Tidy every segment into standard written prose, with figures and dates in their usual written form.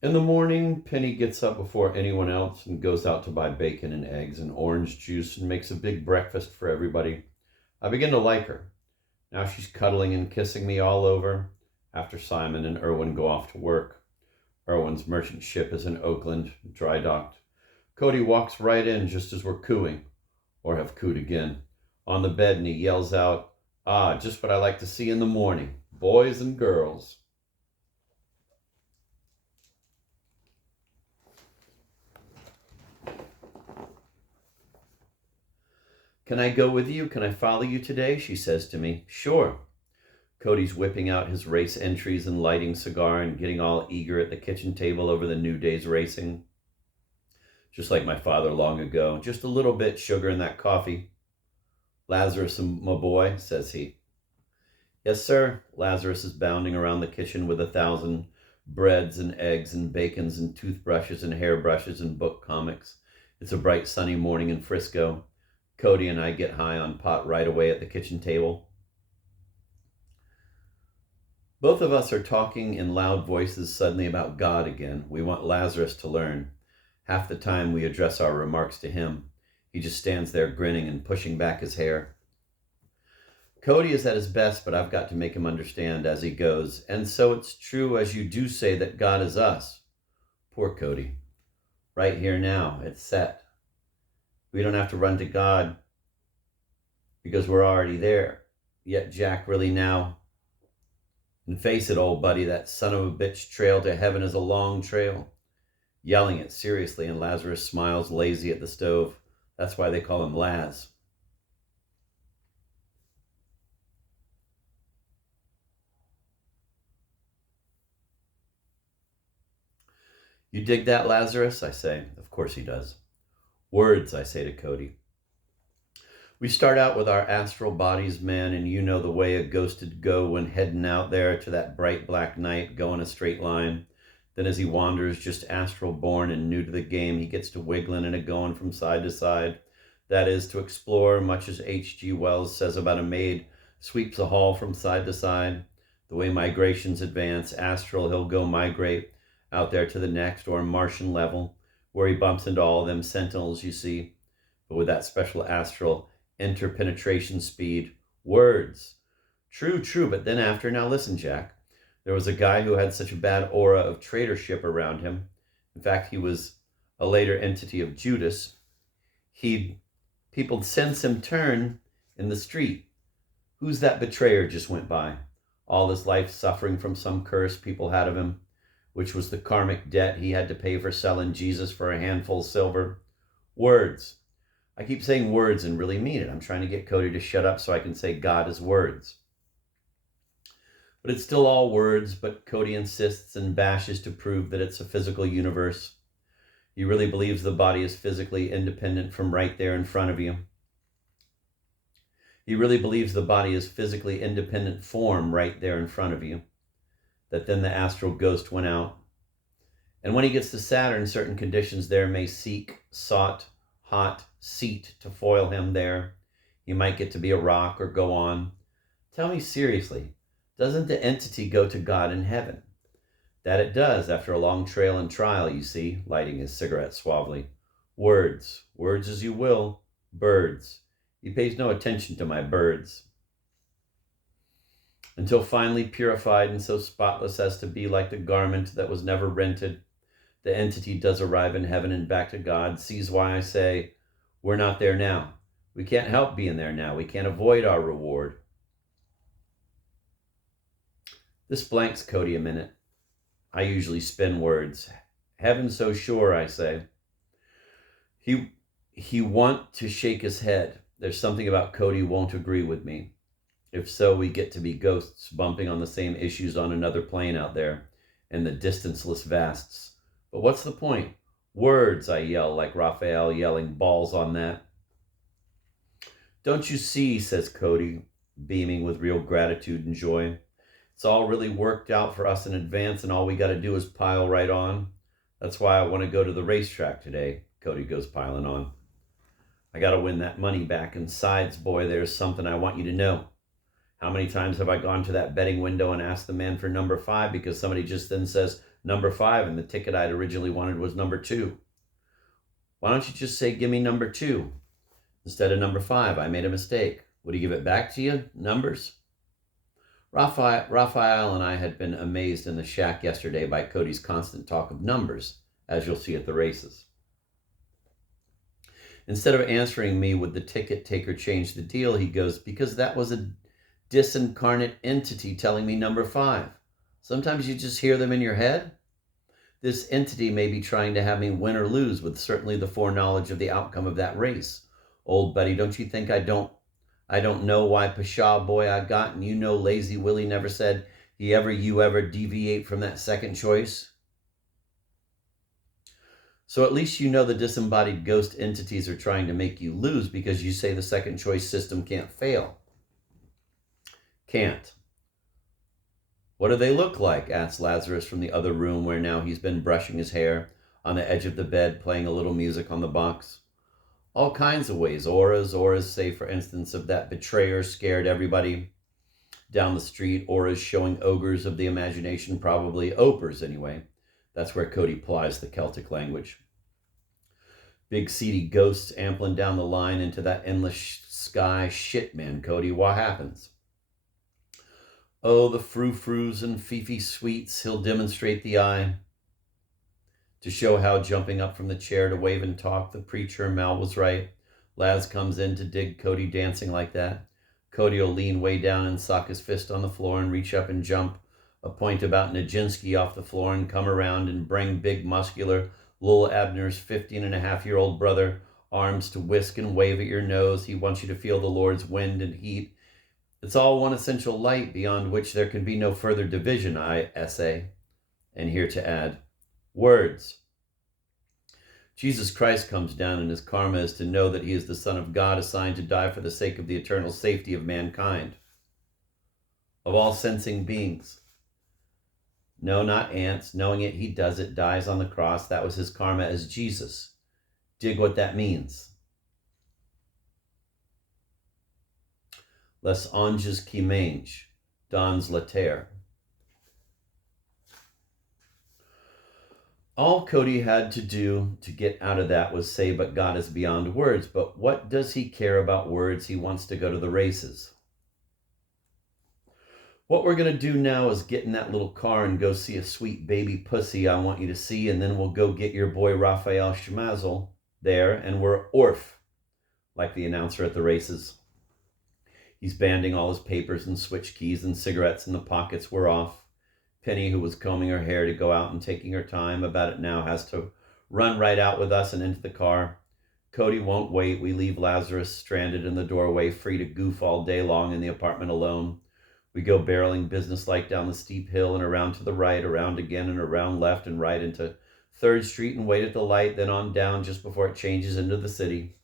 In the morning, Penny gets up before anyone else and goes out to buy bacon and eggs and orange juice and makes a big breakfast for everybody. I begin to like her. Now she's cuddling and kissing me all over after Simon and Erwin go off to work. Erwin's merchant ship is in Oakland, dry docked. Cody walks right in just as we're cooing, or have cooed again, on the bed, and he yells out, "Ah, just what I like to see in the morning, boys and girls." "Can I go with you? Can I follow you today?" she says to me. "Sure." Cody's whipping out his race entries and lighting cigar and getting all eager at the kitchen table over the new day's racing. Just like my father long ago, just a little bit sugar in that coffee. "Lazarus, my boy," says he. "Yes, sir." Lazarus is bounding around the kitchen with 1,000 breads and eggs and bacons and toothbrushes and hairbrushes and book comics. It's a bright sunny morning in Frisco. Cody and I get high on pot right away at the kitchen table. Both of us are talking in loud voices suddenly about God again. We want Lazarus to learn. Half the time we address our remarks to him. He just stands there grinning and pushing back his hair. Cody is at his best, but I've got to make him understand as he goes. "And so it's true as you do say that God is us." Poor Cody. Right here now, it's set. We don't have to run to God because we're already there. Yet Jack really now. And face it, old buddy, that son of a bitch trail to heaven is a long trail. Yelling it seriously, and Lazarus smiles lazy at the stove. That's why they call him Laz. "You dig that, Lazarus?" I say. Of course he does. "Words," I say to Cody. We start out with our astral bodies, man, and you know the way a ghost'd go when heading out there to that bright black night, going a straight line. Then as he wanders, just astral born and new to the game, he gets to wiggling and a-going from side to side. That is, to explore, much as H.G. Wells says about a maid sweeps a hall from side to side. The way migrations advance, astral, he'll go migrate out there to the next or Martian level, where he bumps into all them sentinels you see, but with that special astral interpenetration speed. Words. True, but then after, now listen, Jack, there was a guy who had such a bad aura of traitorship around him. In fact, he was a later entity of Judas. People'd sense him turn in the street. Who's that betrayer just went by? All his life suffering from some curse people had of him, which was the karmic debt he had to pay for selling Jesus for a handful of silver. Words. I keep saying words and really mean it. I'm trying to get Cody to shut up so I can say God is words. But it's still all words, but Cody insists and bashes to prove that it's a physical universe. He really believes the body is physically independent from right there in front of you. He really believes the body is physically independent form right there in front of you. That then the astral ghost went out. And when he gets to Saturn, certain conditions there may sought, hot seat to foil him there. He might get to be a rock or go on. Tell me seriously, doesn't the entity go to God in heaven? That it does after a long trail and trial, you see, lighting his cigarette suavely. Words as you will, birds. He pays no attention to my birds. Until finally purified and so spotless as to be like the garment that was never rented, the entity does arrive in heaven and back to God. Sees why I say, we're not there now. We can't help being there now. We can't avoid our reward. This blanks Cody a minute. I usually spin words. Heaven so sure, I say. He want to shake his head. There's something about Cody won't agree with me. If so, we get to be ghosts bumping on the same issues on another plane out there in the distanceless vasts. But what's the point? Words, I yell like Raphael yelling balls on that. Don't you see, says Cody, beaming with real gratitude and joy. It's all really worked out for us in advance, and all we got to do is pile right on. That's why I want to go to the racetrack today, Cody goes piling on. I got to win that money back, and sides, boy, there's something I want you to know. How many times have I gone to that betting window and asked the man for number 5 because somebody just then says, number 5, and the ticket I'd originally wanted was number 2. Why don't you just say, give me number 2 instead of number 5? I made a mistake. Would he give it back to you? Numbers? Raphael and I had been amazed in the shack yesterday by Cody's constant talk of numbers, as you'll see at the races. Instead of answering me, would the ticket taker change the deal, he goes, because that was a disincarnate entity telling me number 5. Sometimes you just hear them in your head. This entity may be trying to have me win or lose with certainly the foreknowledge of the outcome of that race. Old buddy, don't you think I don't know why Pshaw boy I got, and you know Lazy Willie never said you ever deviate from that second choice? So at least you know the disembodied ghost entities are trying to make you lose because you say the second choice system can't fail. Can't. What do they look like? Asked Lazarus from the other room where now he's been brushing his hair on the edge of the bed, playing a little music on the box. All kinds of ways. Auras, say for instance of that betrayer scared everybody down the street. Auras showing ogres of the imagination, probably opers anyway. That's where Cody applies the Celtic language. Big seedy ghosts ampling down the line into that endless sky. Shit, man, Cody, what happens? Oh, the frou-frous and fifi sweets, he'll demonstrate the eye. To show how jumping up from the chair to wave and talk, the preacher Mal was right. Laz comes in to dig Cody dancing like that. Cody will lean way down and sock his fist on the floor and reach up and jump a point about Nijinsky off the floor and come around and bring big muscular Lil Abner's 15-and-a-half-year-old brother arms to whisk and wave at your nose. He wants you to feel the Lord's wind and heat. It's all one essential light beyond which there can be no further division, I essay. And here to add, words. Jesus Christ comes down and his karma is to know that he is the Son of God assigned to die for the sake of the eternal safety of mankind, of all sensing beings. No, not ants. Knowing it, he does it, dies on the cross. That was his karma as Jesus. Dig what that means. Les anges qui mangent, dans la terre. All Cody had to do to get out of that was say, but God is beyond words. But what does he care about words? He wants to go to the races. What we're going to do now is get in that little car and go see a sweet baby pussy I want you to see, and then we'll go get your boy Raphael Schmazel there, and we're orf, like the announcer at the races. He's banding all his papers and switch keys and cigarettes in the pockets were off. Penny, who was combing her hair to go out and taking her time about it now, has to run right out with us and into the car. Cody won't wait. We leave Lazarus stranded in the doorway, free to goof all day long in the apartment alone. We go barreling businesslike down the steep hill and around to the right, around again and around left and right into 3rd Street and wait at the light, then on down just before it changes into the city.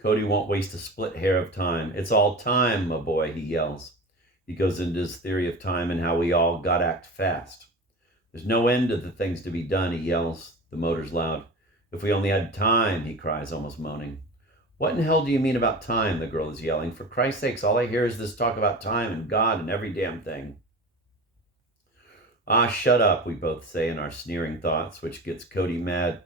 Cody won't waste a split hair of time. It's all time, my boy, he yells. He goes into his theory of time and how we all got act fast. There's no end to the things to be done, he yells. The motor's loud. If we only had time, he cries, almost moaning. What in hell do you mean about time? The girl is yelling. For Christ's sakes, all I hear is this talk about time and God and every damn thing. Ah, shut up, we both say in our sneering thoughts, which gets Cody mad.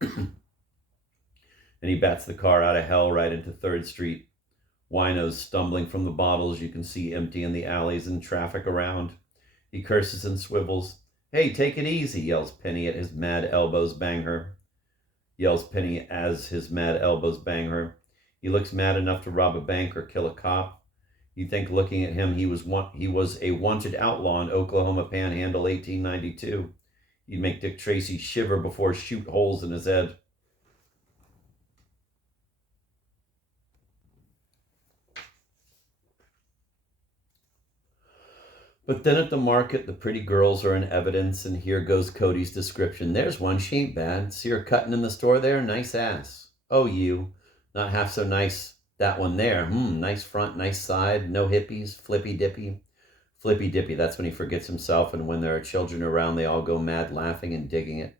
And he bats the car out of hell right into 3rd Street. Winos stumbling from the bottles you can see empty in the alleys and traffic around. He curses and swivels. Hey, take it easy, yells Penny at his mad elbows bang her. Yells Penny as his mad elbows bang her. He looks mad enough to rob a bank or kill a cop. You think looking at him he was a wanted outlaw in Oklahoma Panhandle 1892. He'd make Dick Tracy shiver before shoot holes in his head. But then at the market, the pretty girls are in evidence, and here goes Cody's description. There's one, she ain't bad. See her cutting in the store there? Nice ass. Oh, you. Not half so nice, that one there. Nice front, nice side, no hippies, flippy dippy. Flippy dippy, that's when he forgets himself, and when there are children around, they all go mad laughing and digging it.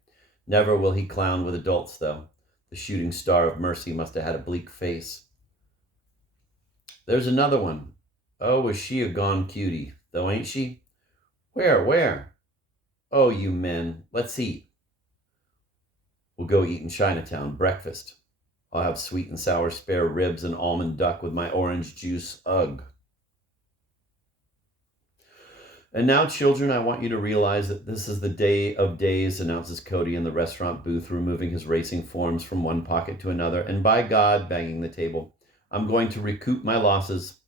Never will he clown with adults, though. The shooting star of mercy must have had a bleak face. There's another one. Oh, was she a gone cutie? Though, ain't she? Where? Oh, you men, let's eat. We'll go eat in Chinatown, breakfast. I'll have sweet and sour spare ribs and almond duck with my orange juice. Ugh. And now, children, I want you to realize that this is the day of days, announces Cody in the restaurant booth, removing his racing forms from one pocket to another. And by God, banging the table, I'm going to recoup my losses.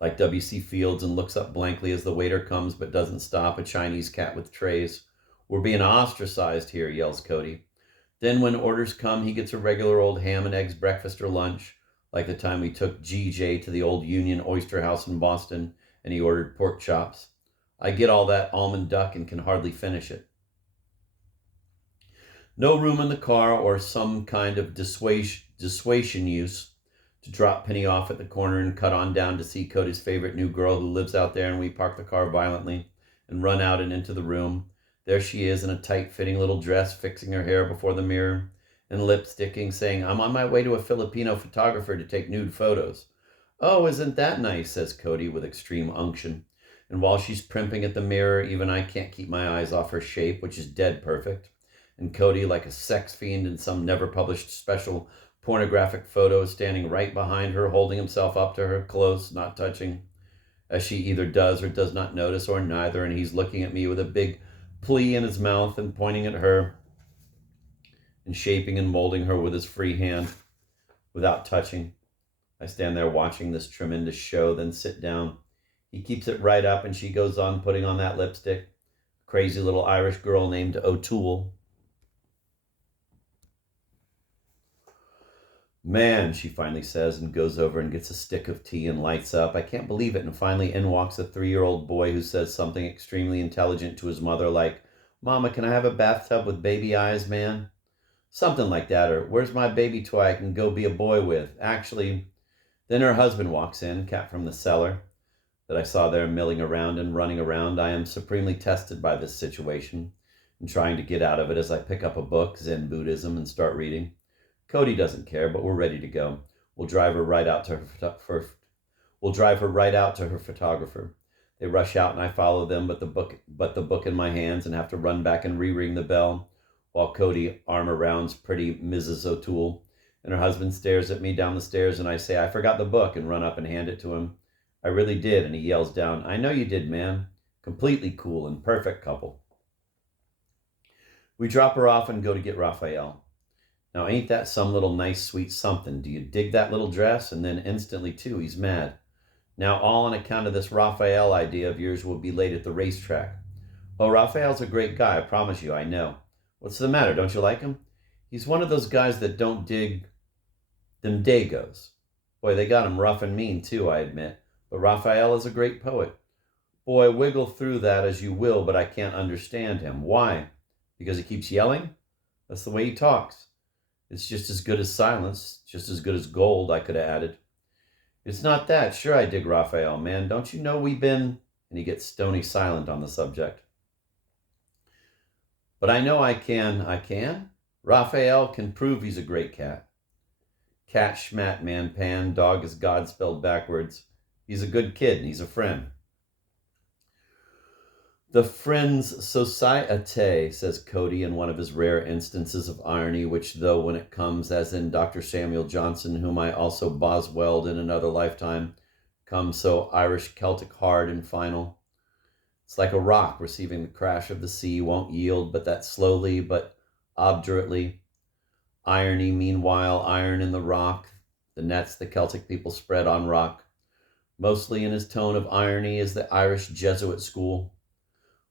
Like W.C. Fields, and looks up blankly as the waiter comes but doesn't stop, a Chinese cat with trays. We're being ostracized here, yells Cody. Then when orders come, he gets a regular old ham and eggs breakfast or lunch, like the time we took GJ to the old Union Oyster House in Boston and he ordered pork chops. I get all that almond duck and can hardly finish it. No room in the car or some kind of dissuasion use to drop Penny off at the corner and cut on down to see Cody's favorite new girl who lives out there, and we park the car violently and run out and into the room. There she is in a tight-fitting little dress, fixing her hair before the mirror and lip-sticking, saying, I'm on my way to a Filipino photographer to take nude photos. Oh, isn't that nice, says Cody with extreme unction. And while she's primping at the mirror, even I can't keep my eyes off her shape, which is dead perfect. And Cody, like a sex fiend in some never-published special pornographic photo, standing right behind her, holding himself up to her, close, not touching, as she either does or does not notice, or neither, and he's looking at me with a big plea in his mouth and pointing at her and shaping and molding her with his free hand without touching. I stand there watching this tremendous show, then sit down. He keeps it right up, and she goes on putting on that lipstick. Crazy little Irish girl named O'Toole. Man, she finally says, and goes over and gets a stick of tea and lights up. I can't believe it. And finally in walks a 3-year-old boy who says something extremely intelligent to his mother, like, Mama, can I have a bathtub with baby eyes, man? Something like that, or where's my baby toy I can go be a boy with? Actually, then her husband walks in, cat from the cellar, that I saw there milling around and running around. I am supremely tested by this situation and trying to get out of it as I pick up a book, Zen Buddhism, and start reading. Cody doesn't care, but we're ready to go. We'll drive her right out to her photographer. They rush out and I follow them, but the book in my hands, and have to run back and re-ring the bell, while Cody arm arounds pretty Mrs. O'Toole, and her husband stares at me down the stairs, and I say, I forgot the book, and run up and hand it to him. I really did, and he yells down, I know you did, man. Completely cool and perfect couple. We drop her off and go to get Raphael. Now, ain't that some little nice, sweet something? Do you dig that little dress? And then instantly, too, he's mad. Now, all on account of this Raphael idea of yours, will be late at the racetrack. Oh, Raphael's a great guy, I promise you, I know. What's the matter? Don't you like him? He's one of those guys that don't dig them Dagos. Boy, they got him rough and mean, too, I admit. But Raphael is a great poet. Boy, wiggle through that as you will, but I can't understand him. Why? Because he keeps yelling? That's the way he talks. It's just as good as silence, just as good as gold, I could have added. It's not that. Sure, I dig Raphael, man. Don't you know we've been... And he gets stony silent on the subject. But I know I can? Raphael can prove he's a great cat. Cat schmat, man, pan. Dog is God spelled backwards. He's a good kid, and he's a friend. The Friends Societe, says Cody in one of his rare instances of irony, which, though when it comes, as in Dr. Samuel Johnson, whom I also Boswelled in another lifetime, comes so Irish Celtic hard and final. It's like a rock receiving the crash of the sea, won't yield, but that slowly but obdurately. Irony, meanwhile, iron in the rock, the nets the Celtic people spread on rock. Mostly in his tone of irony is the Irish Jesuit school,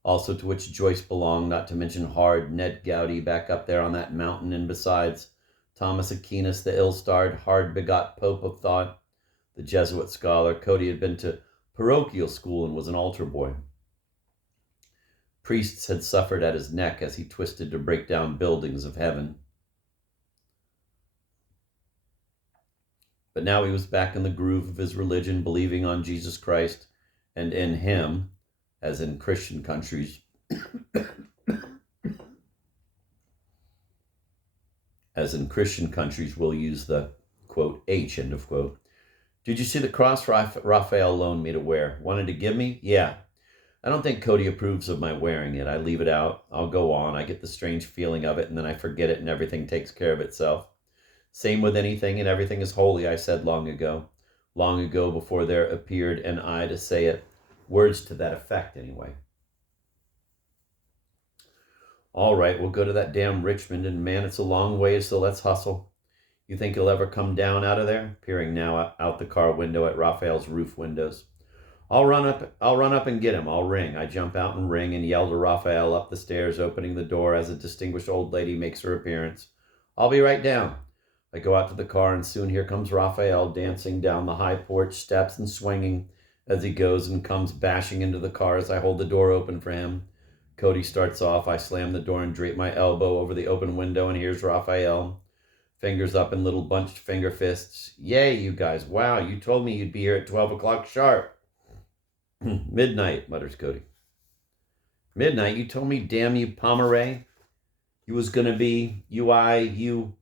also to which Joyce belonged, not to mention hard Ned Gowdy back up there on that mountain, and besides, Thomas Aquinas, the ill-starred, hard-begot pope of thought, the Jesuit scholar. Cody had been to parochial school and was an altar boy. Priests had suffered at his neck as he twisted to break down buildings of heaven. But now he was back in the groove of his religion, believing on Jesus Christ and in him, as in Christian countries, we'll use the, quote, H, end of quote. Did you see the cross Raphael loaned me to wear? Wanted to give me? Yeah. I don't think Cody approves of my wearing it. I leave it out. I'll go on. I get the strange feeling of it, and then I forget it, and everything takes care of itself. Same with anything, and everything is holy, I said long ago. Long ago, before there appeared an eye to say it. Words to that effect, anyway. All right, we'll go to that damn Richmond, and man, it's a long ways, so let's hustle. You think he'll ever come down out of there? Peering now out the car window at Raphael's roof windows. I'll run up and get him. I'll ring. I jump out and ring and yell to Raphael up the stairs, opening the door as a distinguished old lady makes her appearance. I'll be right down. I go out to the car, and soon here comes Raphael, dancing down the high porch steps and swinging as he goes and comes bashing into the car as I hold the door open for him. Cody starts off. I slam the door and drape my elbow over the open window, and here's Raphael. Fingers up in little bunched finger fists. Yay, you guys. Wow, you told me you'd be here at 12 o'clock sharp. Midnight, mutters Cody. Midnight? You told me, damn you, Pomeray. You was gonna be, you.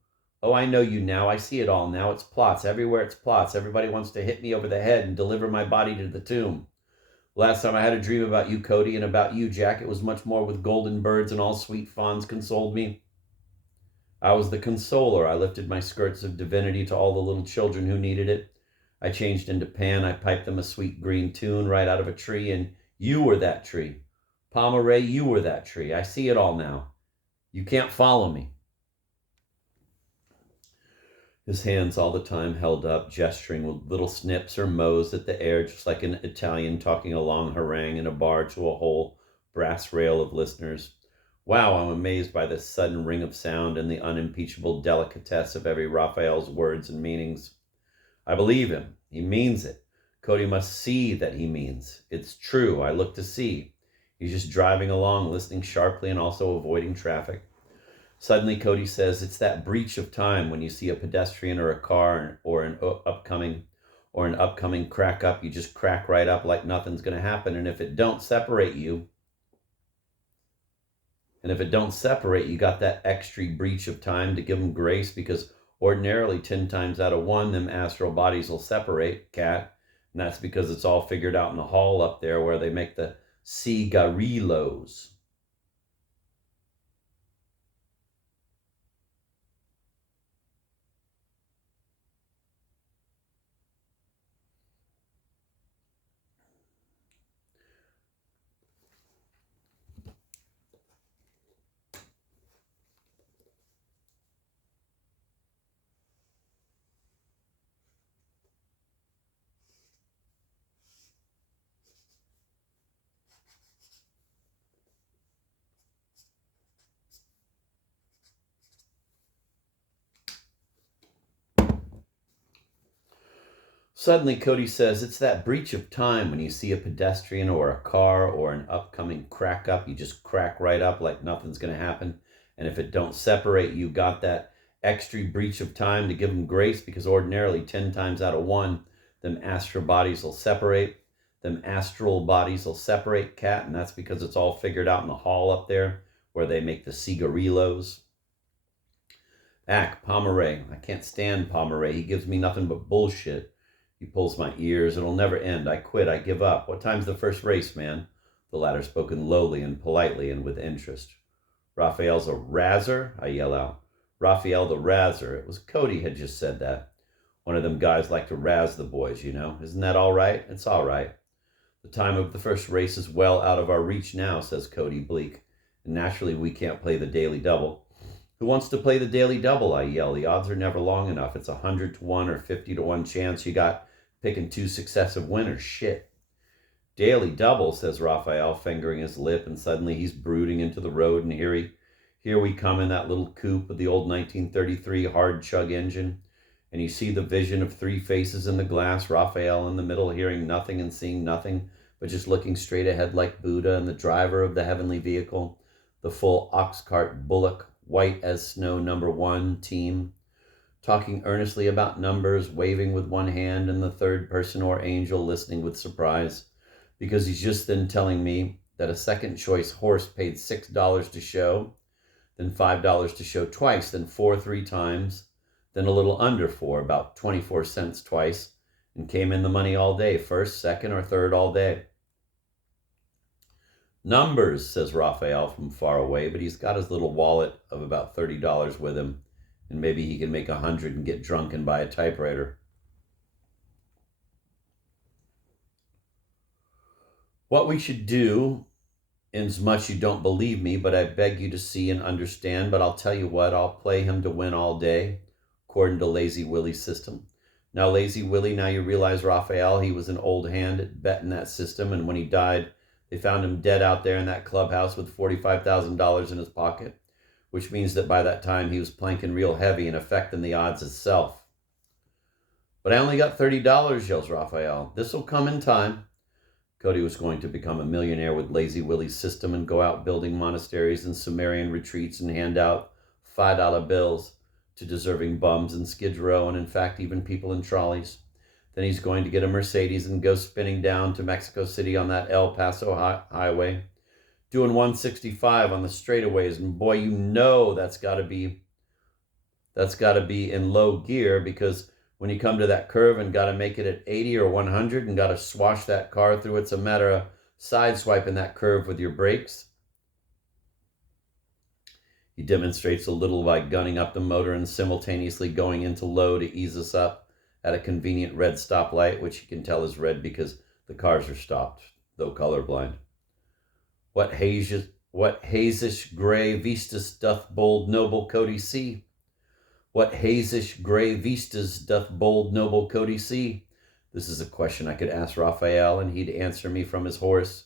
Oh, I know you now. I see it all now. It's plots. Everywhere it's plots. Everybody wants to hit me over the head and deliver my body to the tomb. Last time I had a dream about you, Cody, and about you, Jack, it was much more with golden birds and all sweet fawns consoled me. I was the consoler. I lifted my skirts of divinity to all the little children who needed it. I changed into Pan. I piped them a sweet green tune right out of a tree, and you were that tree. Pomeray, you were that tree. I see it all now. You can't follow me. His hands all the time held up, gesturing with little snips or mows at the air, just like an Italian talking a long harangue in a bar to a whole brass rail of listeners. Wow, I'm amazed by this sudden ring of sound and the unimpeachable delicatesse of every Raphael's words and meanings. I believe him. He means it. Cody must see that he means. It's true. I look to see. He's just driving along, listening sharply and also avoiding traffic. Suddenly, Cody says, it's that breach of time when you see a pedestrian or a car or an upcoming crack up. You just crack right up like nothing's going to happen. And if it don't separate you, you got that extra breach of time to give them grace, because ordinarily 10 times out of 1, them astral bodies will separate, cat. And that's because it's all figured out in the hall up there where they make the cigarillos. Suddenly, Cody says, it's that breach of time when you see a pedestrian or a car or an upcoming crack up. You just crack right up like nothing's going to happen. And if it don't separate, you got that extra breach of time to give them grace, because ordinarily 10 times out of 1, them astral bodies will separate. Cat. And that's because it's all figured out in the hall up there where they make the cigarillos. Pomeray. I can't stand Pomeray. He gives me nothing but bullshit. He pulls my ears. It'll never end. I quit. I give up. What time's the first race, man? The latter spoken lowly and politely and with interest. Raphael's a razzer? I yell out. Raphael the razzer. It was Cody had just said that. One of them guys like to razz the boys, you know. Isn't that all right? It's all right. The time of the first race is well out of our reach now, says Cody bleak. And naturally we can't play the daily double. Who wants to play the daily double? I yell. The odds are never long enough. It's 100 to 1 or 50 to 1 chance you got picking 2 successive winners. Shit. Daily double, says Raphael, fingering his lip, and suddenly he's brooding into the road, and here we come in that little coupe with the old 1933 hard chug engine, and you see the vision of 3 faces in the glass, Raphael in the middle, hearing nothing and seeing nothing, but just looking straight ahead like Buddha, and the driver of the heavenly vehicle, the full ox cart bullock, white as snow, number 1 team, talking earnestly about numbers, waving with one hand, and the third person or angel listening with surprise, because he's just then telling me that a second choice horse paid $6 to show, then $5 to show twice, then 4 3 times, then a little under 4, about 24 cents twice, and came in the money all day, first, second, or third all day. Numbers, says Raphael from far away, but he's got his little wallet of about $30 with him, and maybe he can make 100 and get drunk and buy a typewriter. What we should do, inasmuch you don't believe me, but I beg you to see and understand, but I'll tell you what, I'll play him to win all day, according to Lazy Willie's system. Now, Lazy Willie, now you realize, Raphael, he was an old hand at betting that system, and when he died, they found him dead out there in that clubhouse with $45,000 in his pocket, which means that by that time he was planking real heavy and affecting the odds itself. But I only got $30, yells Raphael. This'll come in time. Cody was going to become a millionaire with Lazy Willie's system and go out building monasteries and Sumerian retreats and hand out $5 bills to deserving bums in Skid Row and, in fact, even people in trolleys. Then he's going to get a Mercedes and go spinning down to Mexico City on that El Paso highway, doing 165 on the straightaways. And boy, you know that's got to be in low gear, because when you come to that curve and got to make it at 80 or 100 and got to swash that car through, it's a matter of sideswiping that curve with your brakes. He demonstrates a little by gunning up the motor and simultaneously going into low to ease us up at a convenient red stoplight, which you can tell is red because the cars are stopped, though colorblind. What hazish gray vistas doth bold noble Cody see? What hazish gray vistas doth bold noble Cody see? This is a question I could ask Raphael, and he'd answer me from his horse.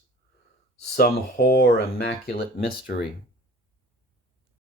Some hoar immaculate mystery.